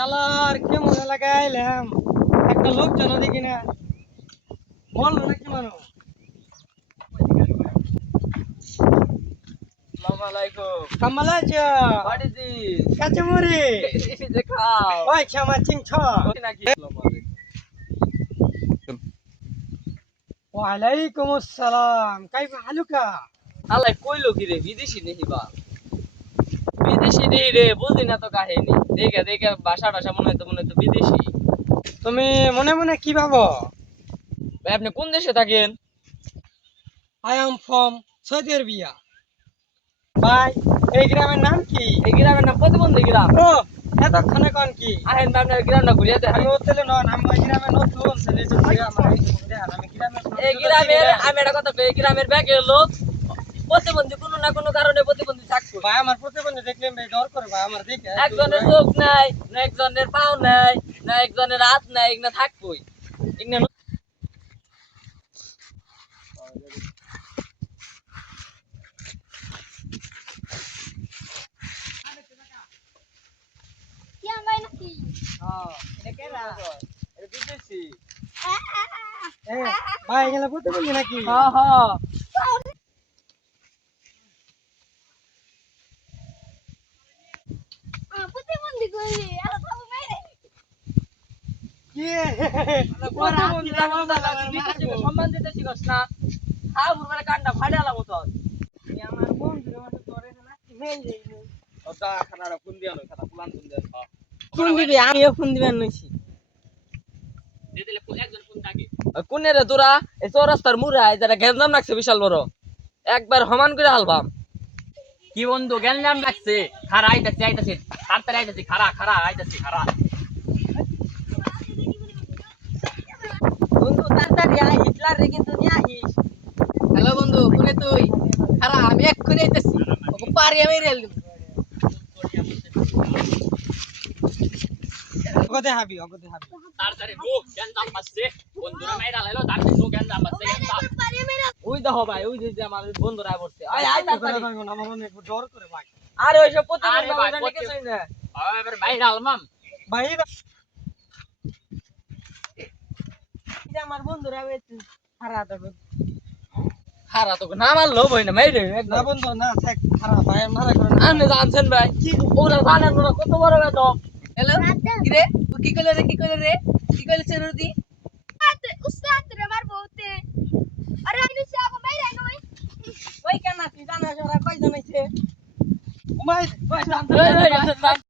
শালার কি মজা লাগাইলাম একটা লোকজন দেখি না বললো নাকি মানুষ। আসসালামু আলাইকুম। কেমন আছো? What is this? কাছে মরি This is a cow. ওই ক্ষমা চিংছ নাকি? আসসালামু আলাইকুম। ওয়ালাইকুম আসসালাম কাইফ হালুকা? আল্লাহ কইলো কি রে বিদেশি নেহি বা বিদেশি নেহি রে বুঝি না তো কাহিনী দেখে দেখে ভাষা মনে তো বিদেশি। তুমি মনে মনে কি ভাবো? ভাই আপনি কোন দেশে থাকেন? I am from Saudi Arabia. ভাই এই গ্রামের নাম কি? এই গ্রামের নাম প্রতিবন্ধী গ্রাম। ও এতক্ষণে কোন কি? আহেন ভাই আপনার গ্রামটা ঘুরিয়ে দেন। আমি ওতেলে নন আমি ওই গ্রামে নতুন ছেলে তো আমার আমি গ্রামের এই গ্রামের আমি একটা কথা কই, এই গ্রামের ব্যাগের লোক প্রতিবন্ধী কোনো না কোনো কারণে প্রতিবন্ধী থাকবে। ভাই আমার প্রতিবন্ধী দেখলে ভাই ডর করে ভাই আমার দেখে একজনের চোখ নাই, না একজনের পাও নাই, না একজনের হাত নাই, এগুলা থাকবই। এগুলা বিদেশি। ভাই এগুলা প্রতিবন্ধী নাকি? হ্যাঁ হ্যাঁ কি প্রতিবন্ধী বিদেশিকে সম্মান দিতে শিখস না। হ্যাঁ বুড়ার কান্ডা ফাড়ে আলাম তো। আমার বন্ধু আমাদের ধরে না নেই নেই ওটা খানাটা ফোন দিয়া নয়, খানা ফুলান ফোন দিয়া। ফোন দিবি আমিও ফোন দিবেন নইছি কোনে রে তোরা এই চৌরাস্তার মুড়ায় যারা গ্যাঞ্জাম রাখছে বিশাল বড় একবার সমান করে হালবাম। কি বন্ধু গ্যাঞ্জাম লাগছে? খারা আইতাছি তাড়াতাড়ি আইতাছি, খারা আইতাছি খারা। বন্ধু তাড়াতাড়ি আয় হিটলার রে কিন্তু নিয়ে আহিস। হ্যালো বন্ধু, কোনে তুই? খারা আমি এক্ষুনি আইতাছি, ওকে পারি আমি রেল। অগদে হাবি তাড়াতাড়ি লোক গ্যাঞ্জাম পাচ্ছে, বন্ধুরা মাইরা লাইলো, তাড়াতাড়ি লোক গ্যাঞ্জাম পাচ্ছে, গ্যাঞ্জাম। ওই দেখো ভাই ওই যে আমার বন্ধুরা পড়ছে আয় আয় তাড়াতাড়ি। আমার অনেক ডর করে ভাই। আরে ওইসব প্রতিবন্ধী আরে ভাই, আমরা কিছুই না। এবার মাইরা আলমাম। ভাই আমার বন্ধুরা খারাপ হবে খারাপ তো না আমার লোভ হয় না মাইরে না একদম। বন্ধু না থাক খারাপ ভাই মারা করে না। আপনি জানছেন ভাই ওরা জানেন ওরা কত বড় বেদক। হ্যালো কি রে, ও কি কইলো রে কি কইছে রুদি? ওই কেন তুই জানাস ওরা কয়জন হইছে? ঘুমাই ওই